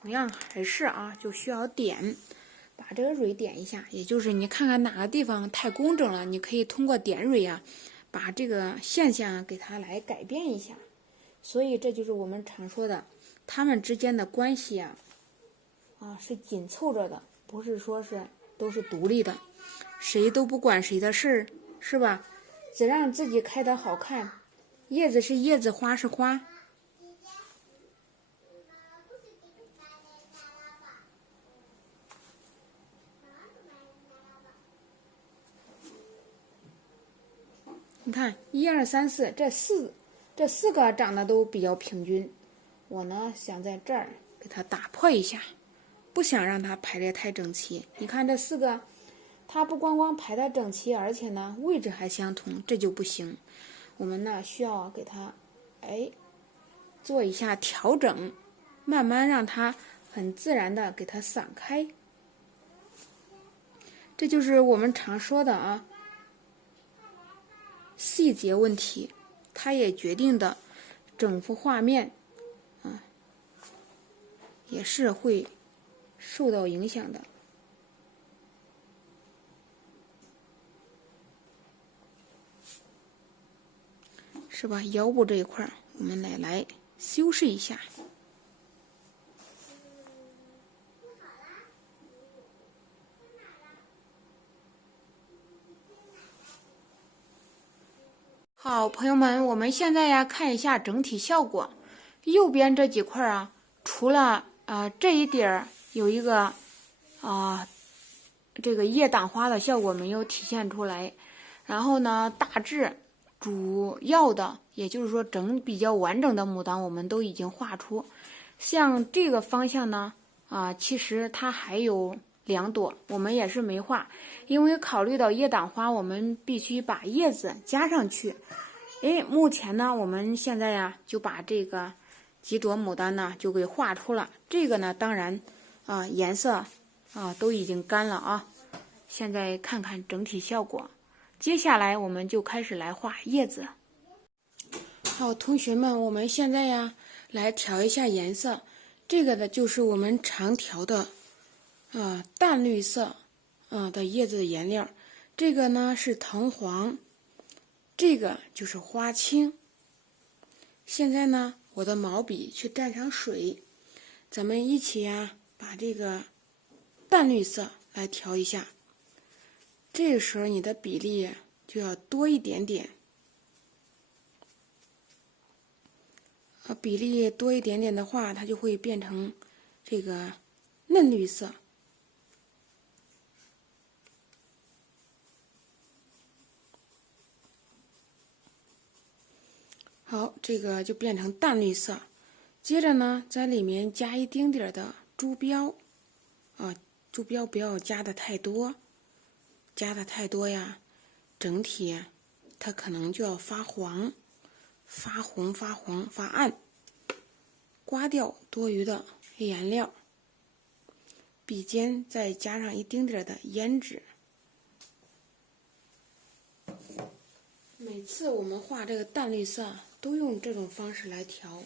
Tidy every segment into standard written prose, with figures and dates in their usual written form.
同样还是就需要点，把这个蕊点一下，也就是你看看哪个地方太工整了，你可以通过点蕊把这个现象给它来改变一下。所以这就是我们常说的，它们之间的关系是紧凑着的，不是说都是独立的，谁都不管谁的事儿，是吧？只让自己开得好看，叶子是叶子，花是花。你看1、2、3、4，这四个长得都比较平均。我呢想在这儿给它打破一下，不想让它排列太整齐。你看这4个，它不光排得整齐，而且呢位置还相同，这就不行。我们呢需要给它做一下调整，慢慢让它很自然的给它散开。这就是我们常说的细节问题，它也决定的整幅画面也是会受到影响的。是吧？腰部这一块我们来修饰一下。好，朋友们，我们现在看一下整体效果。右边这几块除了这一点有一个这个叶党花的效果没有体现出来，然后呢，大致主要的，也就是说比较完整的牡丹我们都已经画出。像这个方向呢其实它还有2朵，我们也是没画，因为考虑到叶党花，我们必须把叶子加上去。目前呢，我们现在就把这个几朵牡丹呢就给画出了。这个呢，当然颜色都已经干了现在看看整体效果。接下来我们就开始来画叶子。好，同学们，我们现在来调一下颜色。这个呢就是我们常调的淡绿色的叶子的颜料。这个呢是藤黄，这个就是花青。现在呢，我的毛笔去蘸上水，咱们一起把这个淡绿色来调一下。这个时候你的比例就要多一点点，比例多一点点的话，它就会变成这个嫩绿色。好，这个就变成淡绿色。接着呢，在里面加一丁点的珠标珠标不要加的太多，加的太多整体它可能就要发黄、发红、发黄、发暗。刮掉多余的黑颜料，笔尖再加上一丁点的胭脂。每次我们画这个淡绿色都用这种方式来调。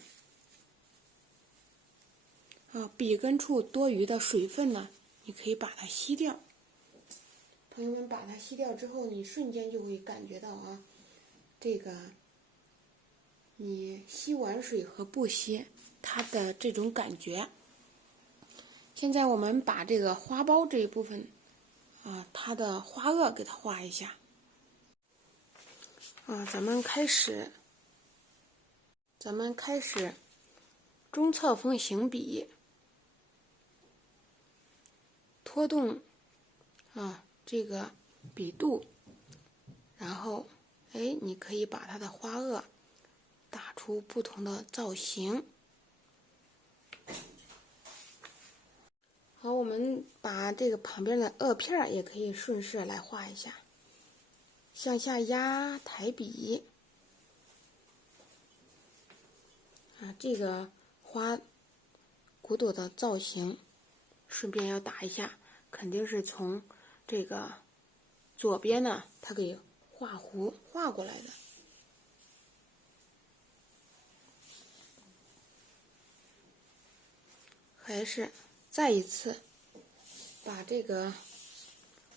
笔根处多余的水分呢，你可以把它吸掉。朋友们，把它吸掉之后，你瞬间就会感觉到这个你吸完水和不吸它的这种感觉。现在我们把这个花苞这一部分它的花萼给它画一下。咱们开始中侧锋行笔，拖动这个笔肚，然后你可以把它的花萼打出不同的造型。好，我们把这个旁边的萼片也可以顺势来画一下，向下压，抬笔。这个花骨朵的造型顺便要打一下，肯定是从这个左边呢它给画弧画过来的。还是再一次把这个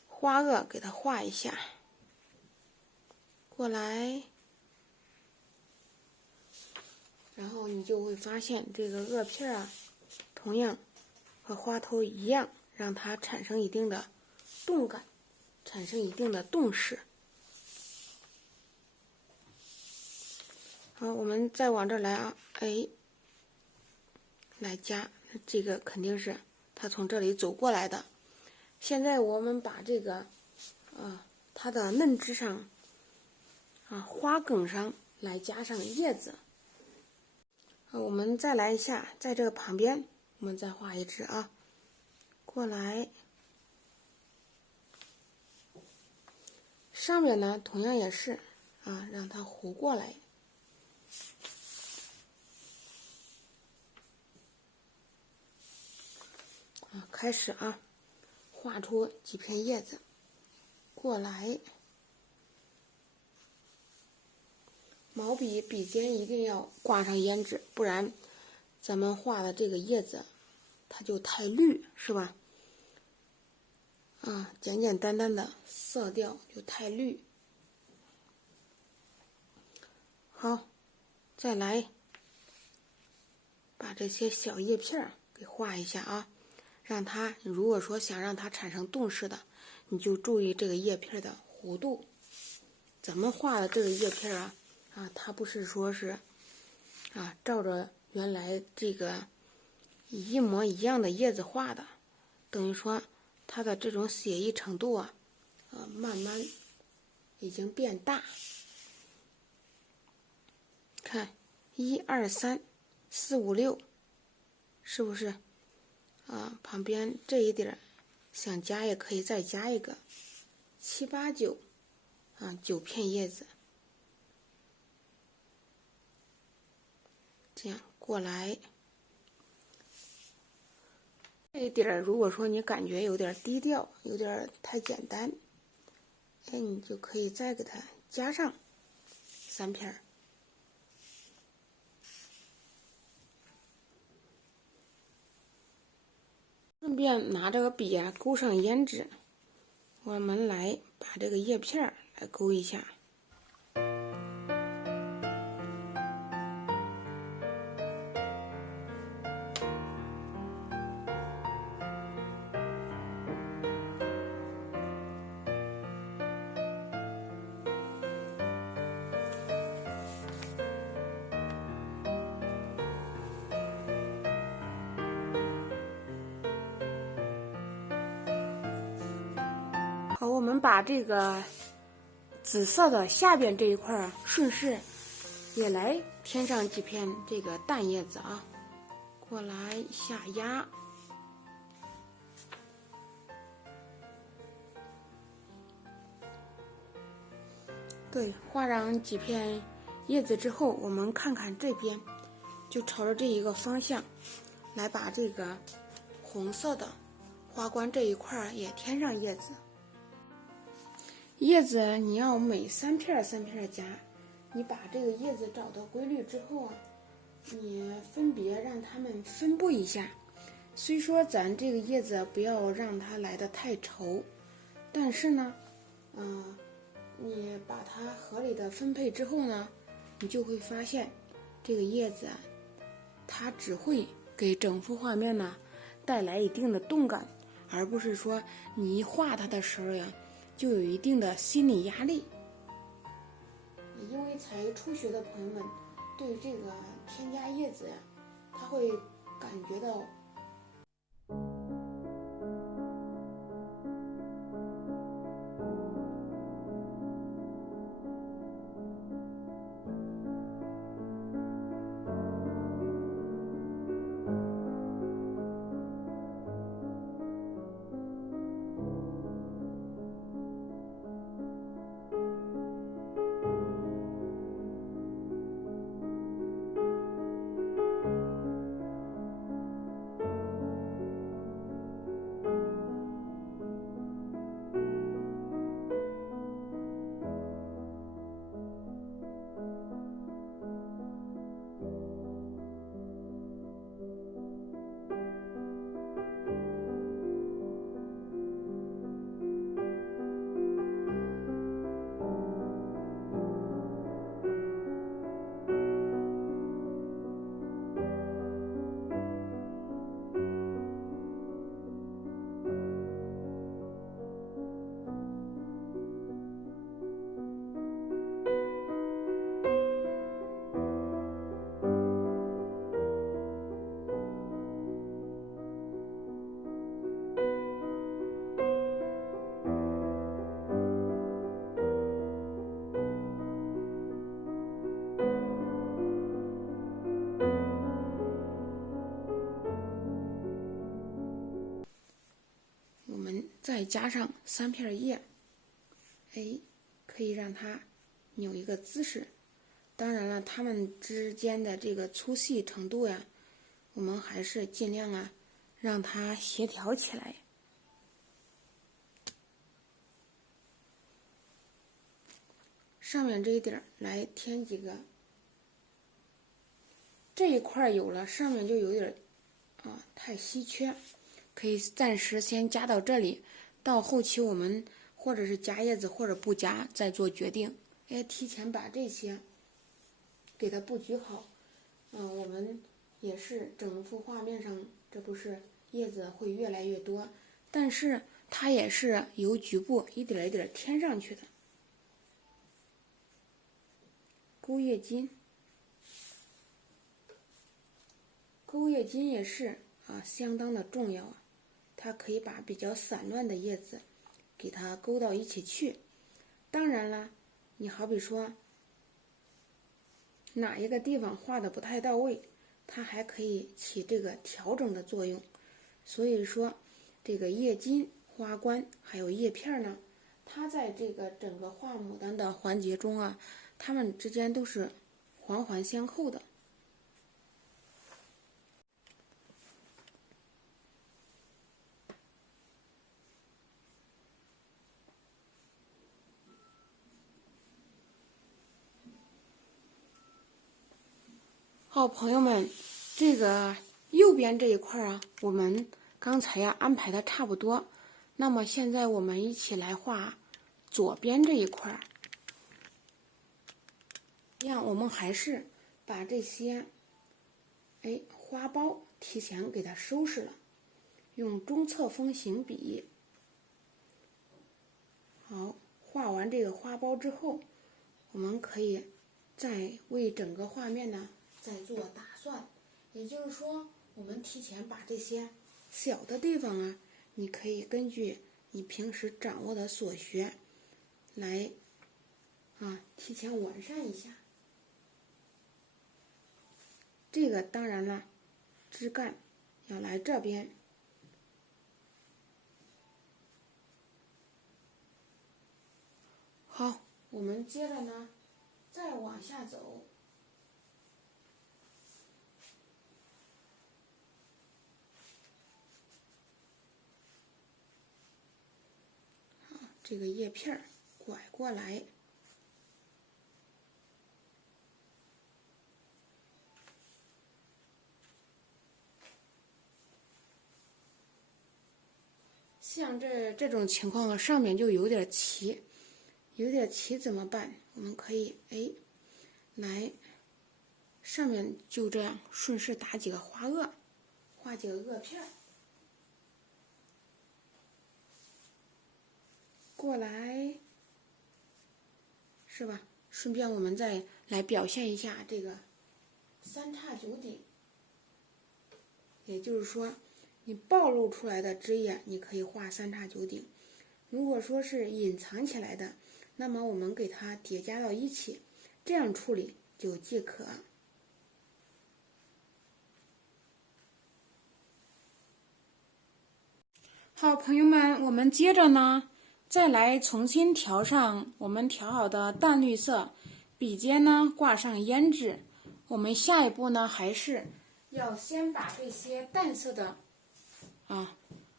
花萼给它画一下，过来，然后你就会发现这个萼片啊，同样和花头一样，让它产生一定的动感，产生一定的动势。好，我们再往这儿来啊，哎，来加，这个肯定是它从这里走过来的。现在我们把这个它的嫩枝上花梗上来加上叶子。我们再来一下，在这个旁边我们再画一只啊，过来，上面呢同样也是让它弧过来。开始啊，画出几片叶子过来，毛笔笔尖一定要挂上胭脂，不然咱们画的这个叶子它就太绿，是吧？简简单单的色调就太绿。好，再来把这些小叶片给画一下啊。让它，如果说想让它产生动势的，你就注意这个叶片的弧度。咱们画的这个叶片它不是说是照着原来这个一模一样的叶子画的，等于说它的这种写意程度慢慢已经变大。看1、2、3、4、5、6，是不是？旁边这一点想加也可以再加一个，7、8、9， 9片叶子，这样过来。这一点如果说你感觉有点低调，有点太简单，你就可以再给它加上3片。顺便拿这个笔勾上胭脂，我们来把这个叶片来勾一下。好，我们把这个紫色的下边这一块顺势也来添上几片这个淡叶子啊，过来下压。对，画上几片叶子之后，我们看看这边，就朝着这一个方向来把这个红色的花冠这一块也添上叶子。叶子你要每3片3片加，你把这个叶子找到规律之后你分别让它们分布一下。虽说咱这个叶子不要让它来得太稠，但是呢，你把它合理的分配之后呢，你就会发现这个叶子它只会给整幅画面呢带来一定的动感，而不是说你一画它的时候就有一定的心理压力。因为才初学的朋友们对这个添加叶子他会感觉到再加上3片叶，可以让它扭一个姿势。当然了，它们之间的这个粗细程度呀，我们还是尽量让它协调起来。上面这一点来添几个，这一块有了，上面就有点太稀缺，可以暂时先加到这里，到后期我们或者是加叶子或者不加再做决定。提前把这些给它布局好。我们也是整幅画面上，这不是叶子会越来越多，但是它也是由局部一点一点添上去的。钩叶筋，钩叶筋也是相当的重要啊，它可以把比较散乱的叶子给它勾到一起去。当然了，你好比说哪一个地方画的不太到位，它还可以起这个调整的作用。所以说这个叶筋、花冠还有叶片呢，它在这个整个画牡丹的环节中它们之间都是环环相扣的。好，朋友们，这个右边这一块我们刚才安排的差不多。那么现在我们一起来画左边这一块。这样我们还是把这些花苞提前给它收拾了，用中侧锋行笔。好，画完这个花苞之后，我们可以再为整个画面呢再做打算。也就是说，我们提前把这些小的地方你可以根据你平时掌握的所学来提前完善一下。这个当然了，枝干要来这边。好，我们接着呢再往下走。这个叶片拐过来，像这种情况上面就有点齐，怎么办？我们可以来上面就这样顺势打几个花萼，画几个萼片过来，是吧？顺便我们再来表现一下这个3叉9顶，也就是说，你暴露出来的枝叶，你可以画3叉9顶；如果说是隐藏起来的，那么我们给它叠加到一起，这样处理就即可。好，朋友们，我们接着呢，再来重新调上我们调好的淡绿色，笔尖呢挂上胭脂。我们下一步呢，还是要先把这些淡色的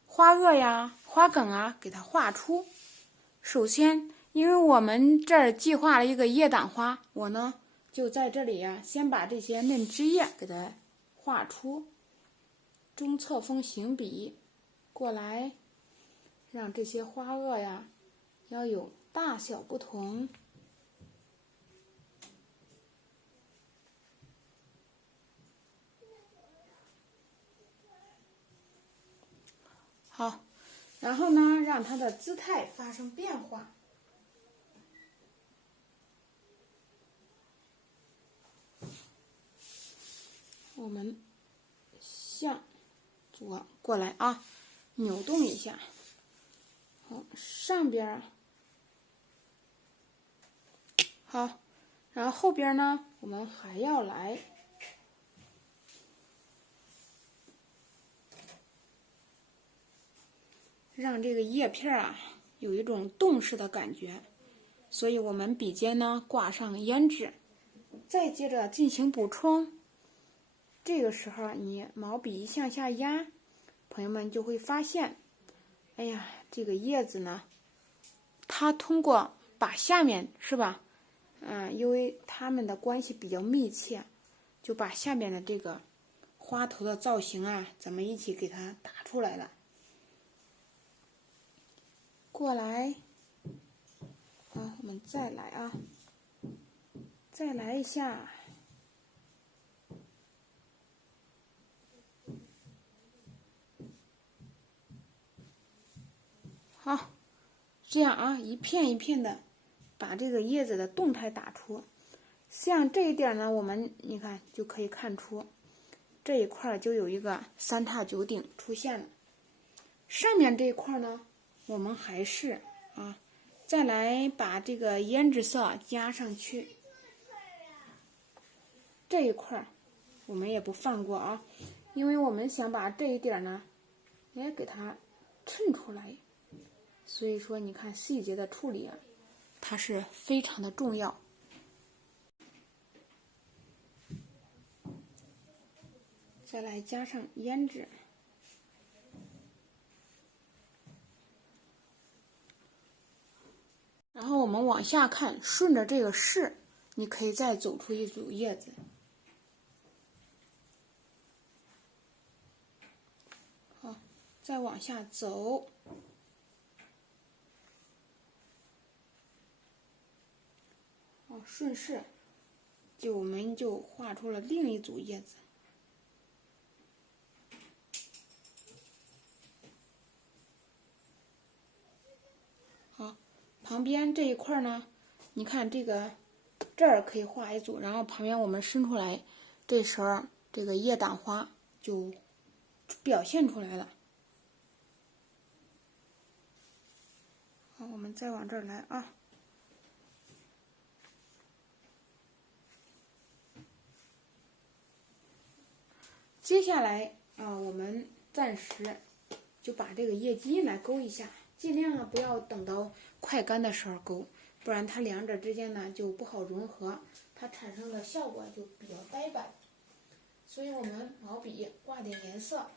花萼呀、花梗给它画出。首先，因为我们这儿计划了一个叶胆花，我呢就在这里先把这些嫩枝叶给它画出。中侧锋行笔过来，让这些花萼要有大小不同。好，然后呢，让它的姿态发生变化。我们向左过来扭动一下。好，上边好，然后后边呢，我们还要来让这个叶片啊有一种动势的感觉。所以我们笔尖呢挂上胭脂，再接着进行补充。这个时候你毛笔向下压，朋友们就会发现，哎呀，这个叶子呢，它通过把下面是吧，因为它们的关系比较密切，就把下面的这个花头的造型啊，咱们一起给它打出来了。过来，好，我们再来啊，再来一下。好，这样啊，一片一片的把这个叶子的动态打出。像这一点呢，我们你看就可以看出这一块就有一个三叉九顶出现了。上面这一块呢，我们还是再来把这个胭脂色加上去。这一块我们也不放过啊，因为我们想把这一点呢，也给它衬出来。所以说，你看细节的处理啊，它是非常的重要。再来加上胭脂，然后我们往下看，顺着这个势，你可以再走出一组叶子。好，再往下走。顺势，我们就画出了另一组叶子。好，旁边这一块呢，你看这儿可以画一组，然后旁边我们伸出来，这时候这个叶胆花就表现出来了。好，我们再往这儿来啊。接下来我们暂时就把这个叶基来勾一下，尽量不要等到快干的时候勾，不然它两者之间呢就不好融合，它产生的效果就比较呆板。所以我们毛笔挂点颜色，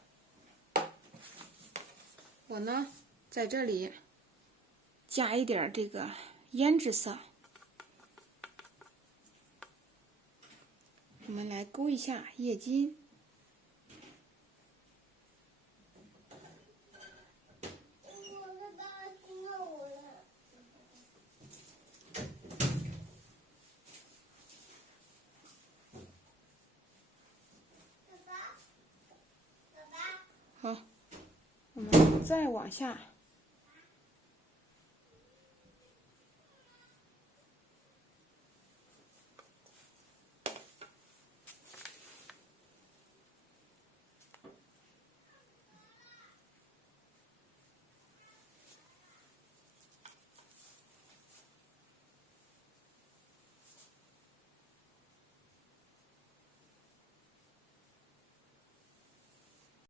我呢在这里加一点这个胭脂色，我们来勾一下叶基。好，我们再往下。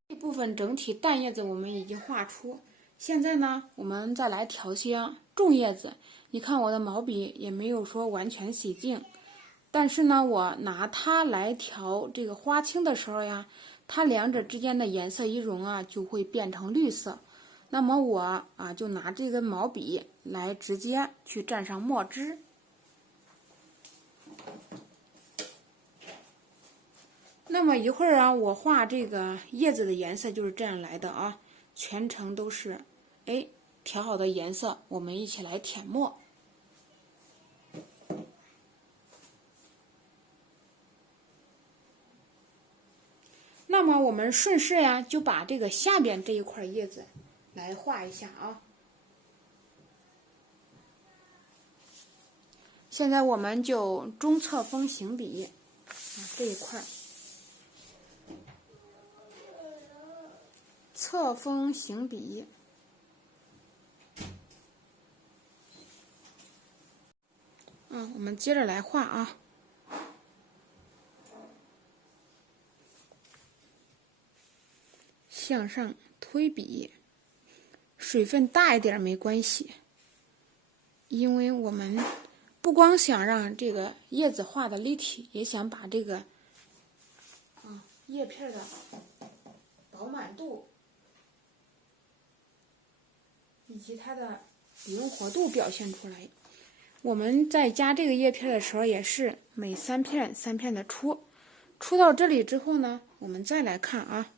这部分整体淡叶子我们已经画出，现在呢，我们再来调些重叶子。你看我的毛笔也没有说完全洗净，但是呢，我拿它来调这个花青的时候呀，它两者之间的颜色一融啊，就会变成绿色。那么我就拿这根毛笔来直接去蘸上墨汁。那么一会儿啊，我画这个叶子的颜色就是这样来的啊，全程都是调好的颜色，我们一起来填墨。那么我们顺势呀，就把这个下边这一块叶子来画一下啊。现在我们就中侧锋行笔这一块。侧锋行笔，我们接着来画啊。向上推笔，水分大一点没关系，因为我们不光想让这个叶子画的立体，也想把这个叶片的饱满度以及它的灵活度表现出来。我们在加这个叶片的时候，也是每3片3片的出到这里之后呢，我们再来看啊，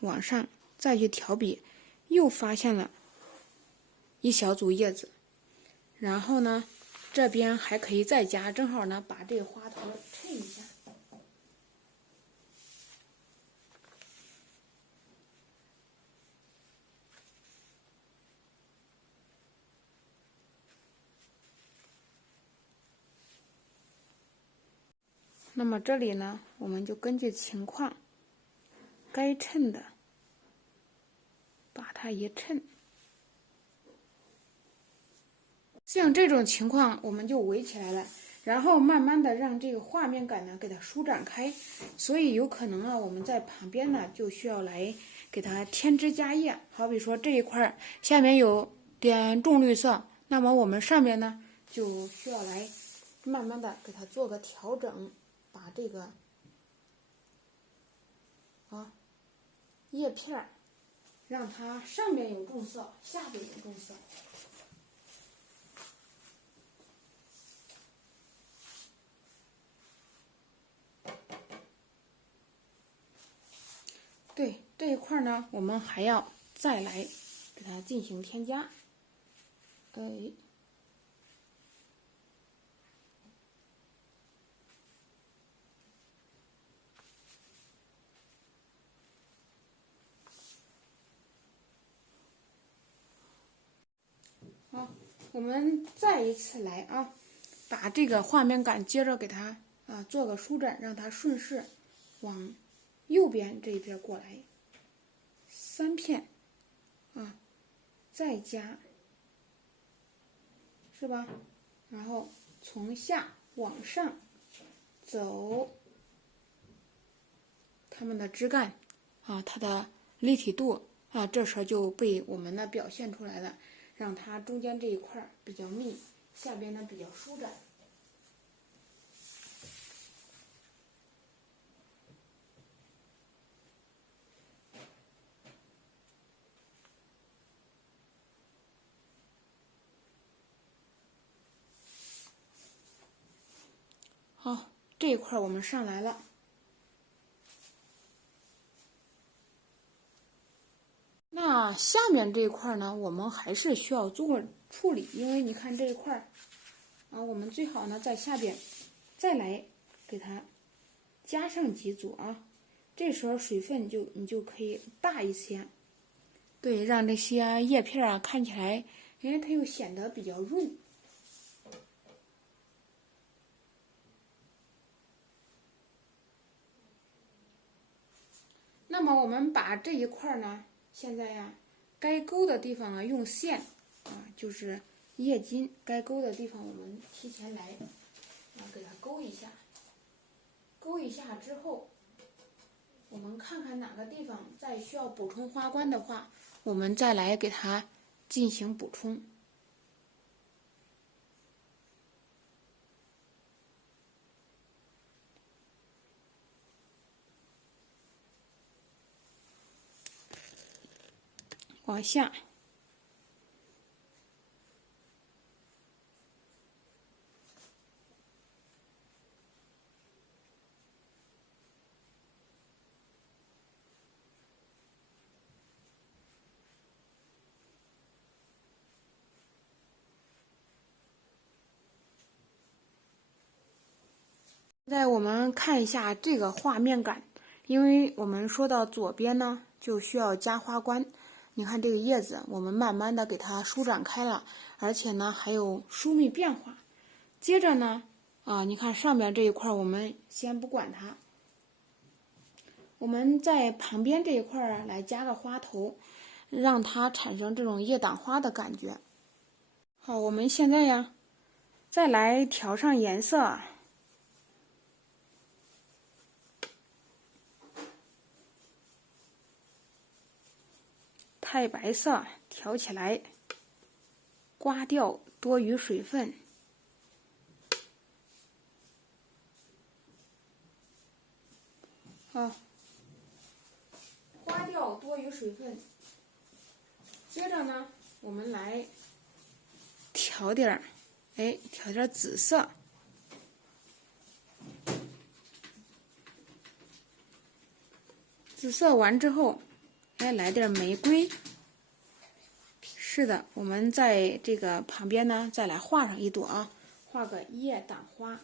往上再去调笔，又发现了一小组叶子，然后呢，这边还可以再加，正好呢把这个花头衬一下。那么这里呢，我们就根据情况，该衬的把它一衬。像这种情况，我们就围起来了，然后慢慢的让这个画面感呢给它舒展开。所以有可能呢，我们在旁边呢就需要来给它添枝加叶。好比说这一块下面有点重绿色，那么我们上面呢就需要来慢慢的给它做个调整，把这个叶片让它上面有重色，下边有重色。对，这一块呢，我们还要再来给它进行添加。好，我们再一次来啊，把这个画面感接着给它做个舒展，让它顺势往右边这一边过来，3片再加，是吧？然后从下往上走，它们的枝干它的立体度这时候就被我们呢表现出来了，让它中间这一块比较密，下边呢比较舒展。好，这一块我们上来了。那下面这一块呢，我们还是需要做处理，因为你看这一块我们最好呢在下边再来给它加上几组这时候水分你就可以大一些，对，让这些叶片看起来，它又显得比较润。那么我们把这一块呢，现在该勾的地方呢，用线就是叶筋该勾的地方，我们提前来给它勾一下。勾一下之后，我们看看哪个地方再需要补充花冠的话，我们再来给它进行补充。往下，现在我们看一下这个画面感，因为我们说到左边呢，就需要加花冠。你看这个叶子，我们慢慢的给它舒展开了，而且呢还有疏密变化。接着呢，你看上面这一块，我们先不管它，我们在旁边这一块来加个花头，让它产生这种叶党花的感觉。好，我们现在再来调上颜色。太白色调起来，刮掉多余水分。刮掉多余水分。接着呢，我们来调点紫色。紫色完之后，来点玫瑰。是的，我们在这个旁边呢，再来画上一朵啊，画个一叶党花。